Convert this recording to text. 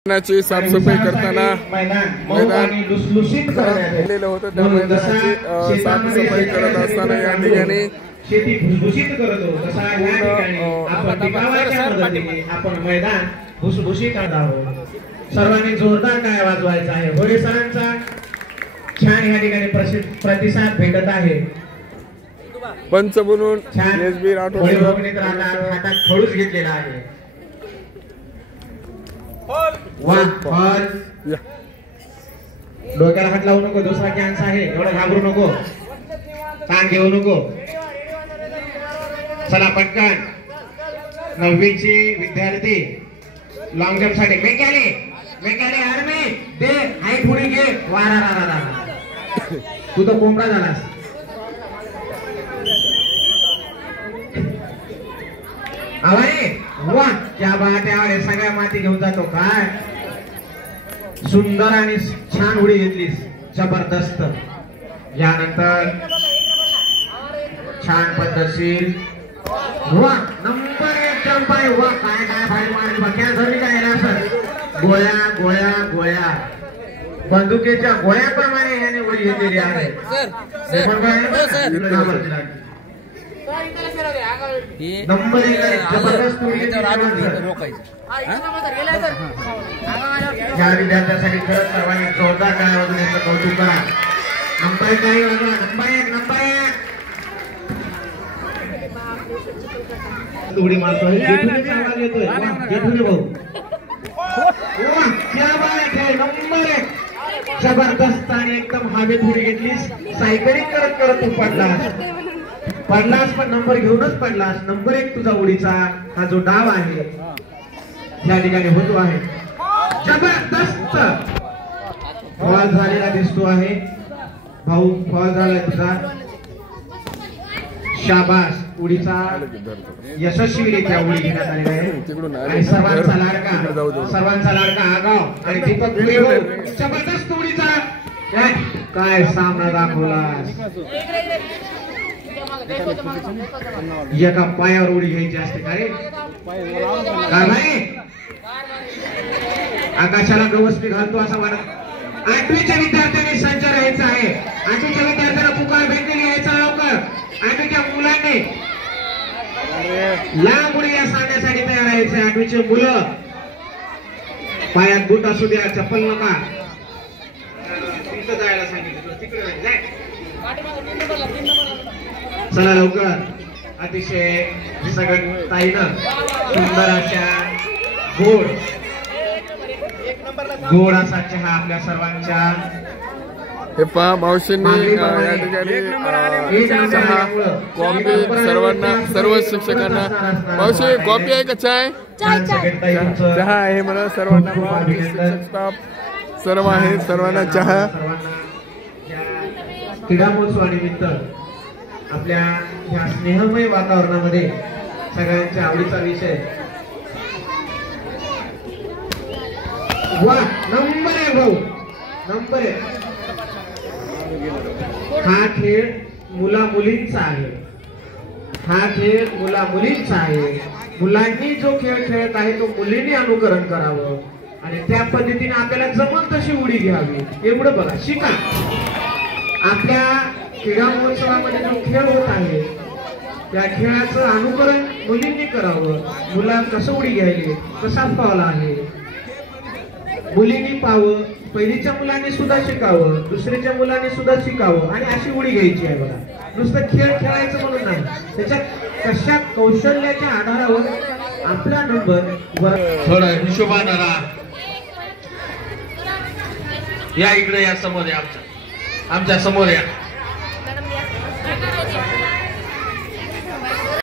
मैदानाची साफसफाई करताना मैदान केलेलं होतं। त्या मैदानाची साफसफाई करत असताना या ठिकाणी शेती भुसभुशीत करतो तसा या ठिकाणी आपण टिकावाच्या मदतीने आपण मैदान भुसभुशीत करत आहोत। सर्वांनी जोरदार टाळ्या वाजवायचा आहे। होळे सरांचा छान या ठिकाणी प्रतिसाद भेटत आहे। पंच म्हणून एसबी राठोड हातात खडूस घेतलेला आहे। डोक्याला हात लावू नको, दुसरा चान्स आहे, एवढं घाबरू नको, ताण घेऊ नको। चला पटकन 9वीचे विद्यार्थी लॉंग जम्प साठी मेकाले आर्मी दे हाईट पुढे घे। वारा तू तर कोंबडा झालास। अरे वा क्या बात आहे। सगळ्या माती घेऊन जातो काय सुंदर आणि छान उडी घेतलीस, जबरदस्त। यानंतर छान पद्धतशीर वा नंबर 1 जंप आहे। वा काय भारी मारली बघ्या धरली काय ना सर। गोळ्या बंदुकीच्या गोळ्याप्रमाणे याने उडी घेतलेली आहे। नंबर 1 जबरदस्त उडी या विद्यार्थ्यांसाठी खरंच सर्वांनी जोरदार टाळ्या वाजवून यांचं कौतुक करा। नंबर 1 काही वाजवा, नंबर 1 उडी मारतोय, जेठूने आवाज येतोय। जेठूने भाऊ वा क्या बात आहे। नंबर 1 जबरदस्त आणि एकदम हवेत उडी घेतलीस। सायकलिंग करत तू पडलास पण नंबर घेऊनच पडलास। नंबर 1 तुझा उडीचा हा जो डाव आहे या ठिकाणी होतो आहे। जबरदस्त फॉल झालेला दिसतो आहे भाऊ, फॉल झालाय तुझा। शाबास, उडीचा यशस्वीरित्या उडी घेण्यात आलेला आहे। आणि सर्वांचा लाडका आगाव आणि दीपक जबरदस्त उडीचा काय सामना दाखवला। एका पायावर उडी घ्यायची असते का रे काय? आकाशाला गवसणी घालतो असा वाटत। 8वीच्या विद्यार्थ्यांनी सज्ज राहायचं आहे। 8वीच्या विद्यार्थ्यांना पुकार भेटलेली यायचा लवकर। 8वीच्या मुलांनी लांब उडी या सांगण्यासाठी तयार राहायचं। 8वीचे मुलं पायात बूट असू द्या, चप्पल नका, तिथं जायला सांगितलं, तिकडे जाय। चला लवकर। अतिशय ताईनं सुंदर अशा गोड असा चहा आपल्या सर्वांच्या हे पहा मावशींनी या ठिकाणी चहा कॉफी सर्वांना सर्व शिक्षकांना। मावशी कॉफी आहे का चाय? चहा आहे म्हणा सर्वांना। शिक्षक स्टाफ सर्व आहे, सर्वांना चहा। क्रीडा महोत्सवानिमित्त आपल्या ह्या स्नेहमय वातावरणामध्ये सगळ्यांच्या आवडीचा विषय वा नंबर 1 भाऊ, नंबर 1। हा खेळ मुला मुलींचा आहे। हा खेळ मुला मुलींचा आहे। मुलांनी जो खेळ खेळत आहे तो मुलींनी अनुकरण करावं आणि त्या पद्धतीने आपल्याला जमल तशी उडी घ्यावी। एवढं बघा, शिका। आपल्या क्रीडा महोत्सवामध्ये जो खेळ होत आहे त्या खेळाचं अनुकरण मुलींनी करावं। मुला कसं उडी घ्यायली, कसा फॉल आहे मुलींनी पाहावं। पहिलीच्या मुलांनी सुद्धा शिकावं, दुसरीच्या मुलांनी सुद्धा शिकावं आणि अशी उडी घ्यायची आहे बघा। नुसतं खेळ खेळायचं म्हणून नाही, त्याच्यात कशा कौशल्याच्या आधारावर आपला नंबर थोडा हिशोबाने राहा। या इकडे या, समोर या, आमच्या समोर या।